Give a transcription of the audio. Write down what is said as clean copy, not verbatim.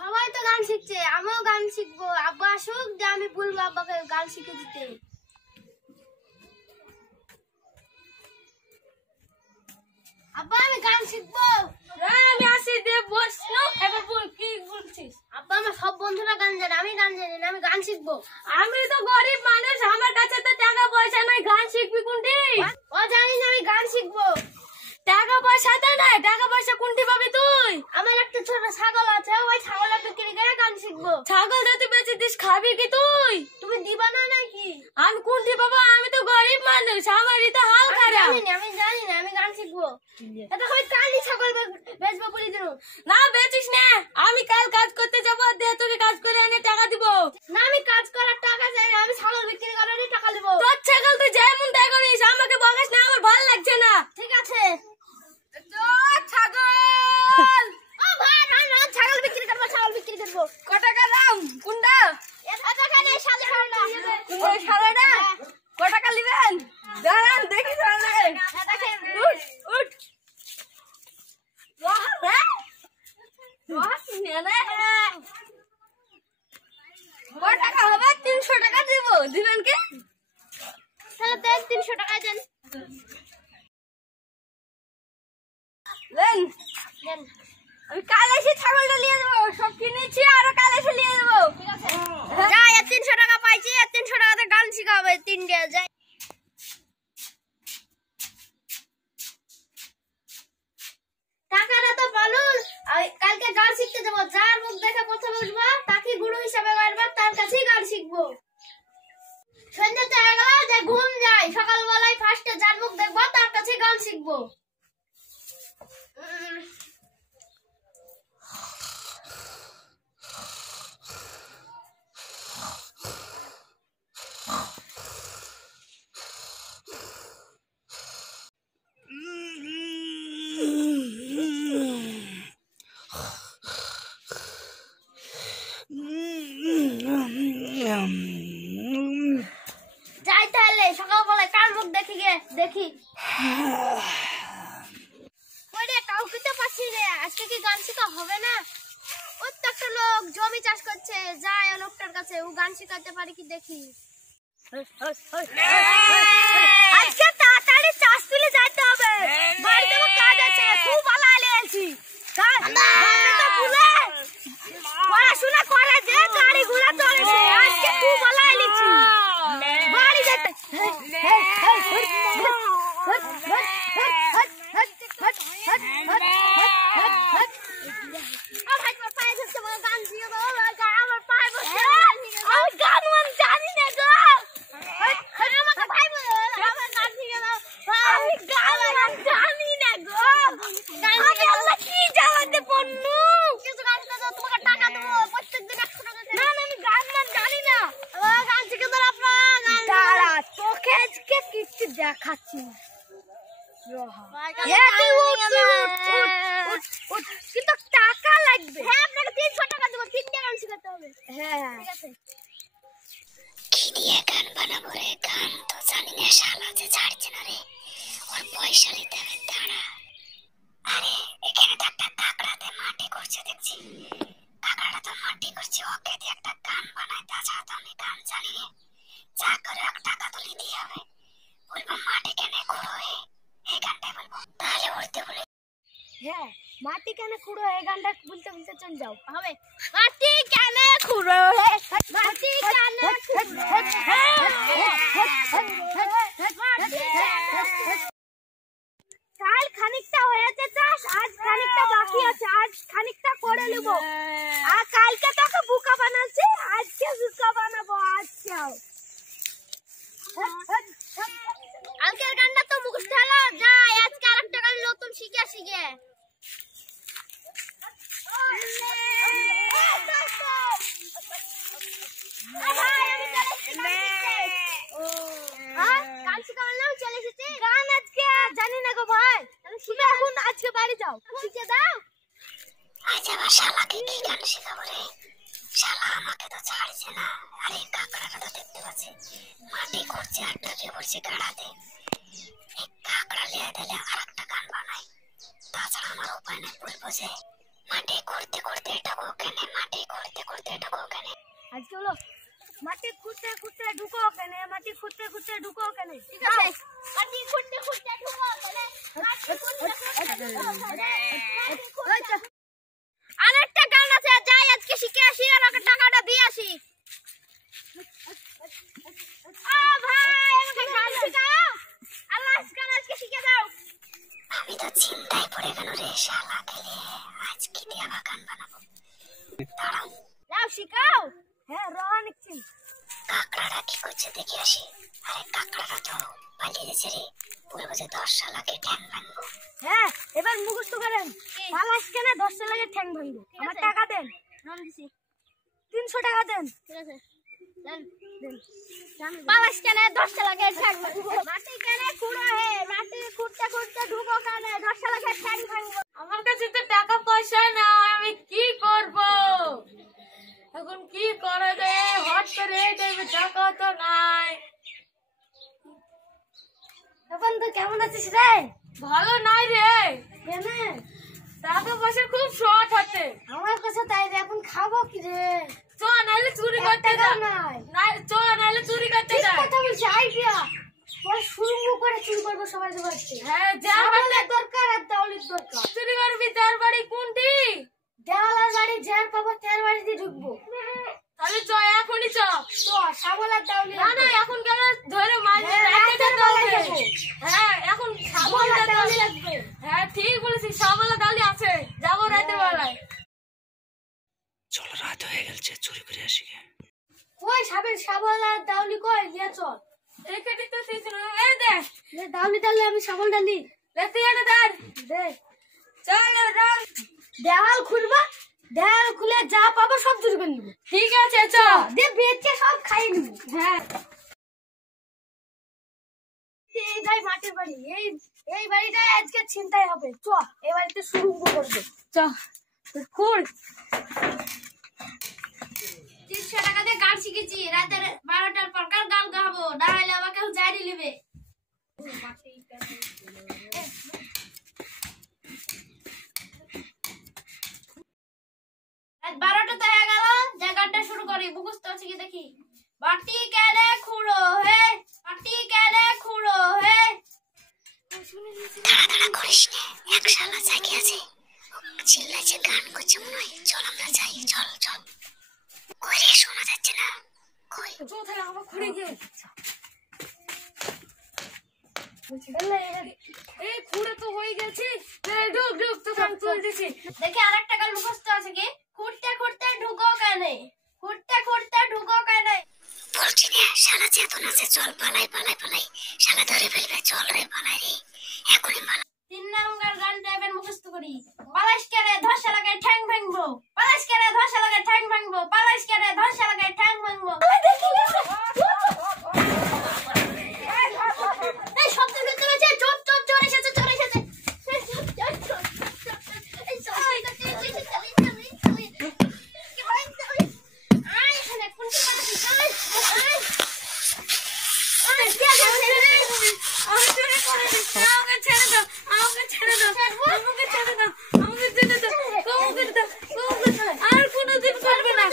সবাই তো গান শিখছে, আমিও গান শিখবো। আব্বা আসুক, যে আমি বলবো আব্বাকে গান শিখে দিতে। আব্বা আমি গান শিখবো। আমি আসি দে বস না, এবার বল কি বলছিস? আব্বা আমার সব বন্ধুরা গান জানে, আমি গান জানি না, আমি গান শিখবো। আমি তো গরিব মানুষ, আমার কাছে তো টাকা পয়সা নাই, গান শিখবি কোনটি? ও জানি না, আমি গান শিখবো। টাকা পয়সা তো নাই, টাকা পয়সা কোনটি পাবি তুই? আমার একটা ছোট ছাগল আছে, ওই ছাগল বিক্রি করে গান শিখবো। ছাগল যদি বেঁচে দিস খাবি কি তুই? তুমি দিবা না নাকি? আমি কোনটি বাবা, আমি তো গরিব মানুষ, আমারই তো হাল খারাপ। আমি জানি না, আমি গান শিখবো। এটা কই কালি ছাগল বেচবো বলি দিন। না বেচিস না, আমি কাল কাজ করতে যাবো, দে তোকে কাজ করে এনে টাকা দিব। না আমি কাজ করার টাকা চাই না, আমি ছাগল বিক্রি করারই টাকা দেবো। তোর ছাগল তুই যেমন তাই করিস, আমাকে বকাস না, আমার ভালো লাগছে না। ঠিক আছে। ছাগল ও ভাই না, ছাগল বিক্রি করবো, ছাগল বিক্রি করবো। কত টাকা দাম কোনটা? এটা দেখানে সাদা ছাগলটা। ওই সাদাটা কত টাকা নেবেন? দাঁড়ান দেখি তাহলে। হ্যাঁ দেখেন। উঠ উঠ কত টাকা হবে? 300 টাকা দিব, দিবেন কে? তাহলে দেন 300 টাকা দেন। দেন। দেন। আমি কাল এসে ছাগলটা নিয়ে যাবো, সব কিনেছি, আরো কাল এসে নিয়ে যাবো। ঠিক আছে। যা, 300 টাকা পাইছি, 300 টাকাতে গান শিখাবে 3 ডে যায়। টাকাটা তো পালুন, কালকে গান শিখতে যাবো। যার মুখ দেখে প্রথমে উঠবো, তাকে গুরু হিসাবে গাইবো, তার কাছেই গান শিখবো। সন্ধ্যাতে এলো যে ঘুম যায়, সকালবেলায় ফার্স্টে যার মুখ দেখবো, তার কাছেই গান শিখবো। যাই তাহলে, সকালবেলায় কার মুখ দেখি। ওরে কাউকে তো পাচ্ছি রে, আজকে কি গান শেখা হবে না? ওই তো একটা লোক জমি চাষ করছে, যাই ওই লোকটার কাছে, ও গান শেখাতে পারি কি দেখি। আজকে তাড়াতাড়ি চাষ তুলে যাইতে হবে, বাড়িতে আমার কাজ আছে, খুব ভালো আছি। পড়াশোনা করে যে গাড়ি ঘোড়া চলেছে, আজকে খুব ভালো আইছি বাড়ি যেতে। দেখাচ্ছি কিন্তু টাকা লাগবে। হ্যাঁ আপনাকে 300 টাকা দেবো, 3 টাকা গান শেখাতে হবে। হ্যাঁ ঠিক আছে। কি দিয়ে গান বানাবো রে? গান তো জানি না, শালা যে ছাড়ছে না রে, ওর পয়সা নিতে হবে। দাঁড়া, আরে এখানে তো একটা কাকড়াতে মাটি করছে দেখছি, কাকড়াটা তো মাটি করছে, ওকে দিয়ে একটা গান বানাই। তাছাড়া তো আমি গান জানি না, যা করে 1 টাকা তো নিতেই হবে। বলবো মাটি কেন খুঁড়ো, এই গানটাই বলবো, তাহলে উঠতে বলে। হ্যাঁ, মাটি কেন খুঁড়ো, এই গানটা বলতে বলতে চল যাও। হবে মাটি কেন খুঁড়ো, মাটি কেন কাল খানিকটা হয়েছে চাষ, আজ খানিকটা বাকি আছে, আজ খানিকটা করে নেব। আর কালকে তোকে বুকা বানাচ্ছি, আজকে বুকা বানাবো। আজকে কালকের গানটা তো মুখস্থ হলো, যাই আজকে আরেকটা গান নতুন শিখে। গান শিখাবার নাম চলে এসেছে। গান আজকে জানি না গো ভাই, তুমি এখন আজকে বাড়ি যাও, শিখে দাও। আজ আবার শালাকে কি গান শেখাবো রে? শালা আমাকে তো ছাড়ছে না। আরে কাকড়াটা তো দেখতে পাচ্ছি মাটি করছে আর ঢুকে পড়ছে গাড়াতে। এই কাকড়া লিয়ে দিলে আরেকটা গান বানাই, তাছাড়া আমার উপায় নেই। বলবো যে মাটি করতে করতে ঢুকো কেনে, মাটি এখানে, ঠিক আছে? কাটি খুঁটতে খুঁটতে ঢুকো, তাহলে কাটি খুঁটতে খুঁটতে ঢুকো। আরেকটা গান আছে, যাই আজকে শিখে আসি আর ওকে টাকাটা দিয়ে আসি। ও ভাই, আমাকে গান শেখাও। আল্লাহ গান আজকে শিখে দাও। আমি তো চিন্তায় পড়ে গেল রে শালা খেলে আজ কি দিয়ে আবার গান বানাবো। দাঁড়াও যাও শিখাও। হ্যাঁ রোহান নিচ্ছি। কাকড়াটা কি করছে দেখে আসি। আরে কাকড়াটা তো পালিয়ে গেছে রে, বলবো যে 10 শালাকে ঠ্যাং ভাঙবো। হ্যাঁ এবার মুখস্থ করেন, পালাস কেন 10 টাকা ঠ্যাং ভাঙবো। আমার টাকা দেন, নাম দিছি 300 টাকা দেন। ঠিক আছে দেন দেন। পালাস কেন 10 টাকা ঠ্যাং ভাঙবো। মাটি কেন খুঁড়ো হে, মাটি খুঁড়তে খুঁড়তে ঢুকো কেন 10 টাকা ঠ্যাং ভাঙবো। আমার কাছে তো টাকা পয়সা না, আমি কি করব এখন? কি করা যায়? হট করে এই টাইমে টাকা তো নাই। এখন তো কেমন আছিস রে? ভালো নাই রে, কেন? টাকা পয়সা খুব শর্ট আছে। আমার কাছে তাই রে, এখন খাবো কি রে? চ নাইলে চুরি করতে যা, নাই চ নাইলে চুরি করতে যা। কথা বলছি আইডিয়া, পরে সুরঙ্গ করে চুরি করবো সবাই সবাই। হ্যাঁ যার আমাদের দরকার আর দাউলির দরকার। চুরি করবি, তার বাড়ি কোনটি? দেওয়ালার বাড়ি যার পাবো তার বাড়ি দিয়ে ঢুকবো। তাহলে চ এখনই চ। তো সাবলার দাউলি না না এখন কেন ধরে মাছ হ্যাঁ, রাখতে রাতের যেতে হবে। বেলায় যাবো। হ্যাঁ এখন সাবলার দাউলি লাগবে। হ্যাঁ ঠিক বলেছিস, সবলা দালি আছে, যাবো রাতের বেলায়। চল রাত হয়ে গেছে, চুরি করে আসি গে। কই সাবলার দাউলি কই লিয়া চল। এখানে তো সেই এই দেখ লে দাউলি ডালি আমি সাবল ডালি লেতে এটা দাঁড় দে। চল রাত। দেওয়াল খুলবা, দেওয়াল খুলে যা পাবো সব চুরি করে নিবো। ঠিক আছে চ। দে বেচে সব খাই নিবো। হ্যাঁ এই ভাই মাটির বাড়ি, এই বাড়িটা আজকে ছিনতাই হবে। চ এই বাড়িতে সুরঙ্গ করবে। চ খুল। 300 টাকা দিয়ে গান শিখেছি, রাতের 12টার পর কার গান গাবো, না হলে আমাকে জারি নেবে। রাত 12টা তো হয়ে গেল, যে গানটা শুরু করি। মুখস্থ আছে কি দেখি। বাটি কেনে খুঁড়ো হে, বাটি কেনে খুঁড়ো হে। তাড়াতাড়ি করিস না, এক শালা জায়গা আছে চিল্লাইছে গান করছে মনে হয়। চল আমরা যাই, চল চল। কই রে শোনা যাচ্ছে না, কই? চ তাহলে আমার খুঁড়ে গিয়ে এই খুঁড়ে তো হয়ে গেছে। এই ঢুক ঢুক তো গান তুলতেছি। দেখি আরেকটা গান মুখস্থ আছে কি। খুঁড়তে খুঁড়তে ঢুকো কেনে, খুঁড়তে খুঁড়তে ঢুকো কেনে। বলছি না শালা চেতন আছে, চল পালাই পালাই পালাই, শালা ধরে ফেলবে। চল রে পালাই রে, এখনই পালাই। 3 নম্বর গানটা এবার মুখস্থ করি। পালাস কেনে 10 টাকা ঠ্যাং ভাঙবো, পালাস কেনে 10 টাকা ঠ্যাং ভাঙবো, পালাস কেনে 10 টাকা ঠ্যাং ভাঙবো। এই শব্দ করতে হয়েছে, চোর চোর চোর এসেছে, চোর এসেছে। এই সবাই করতে হয়েছে, চলি চলি চলি। আয় এখানে কোনটা পাচ্ছিস? আয় আয় কি আছে? আমি চুরি করে দিচ্ছি, আমাকে ছেড়ে দাও, আমাকে ছেড়ে দাও, আমাকে ছেড়ে দাও, আমাকে ছেড়ে দাও, আমাকে দাও, আর কোনোদিন করবে না।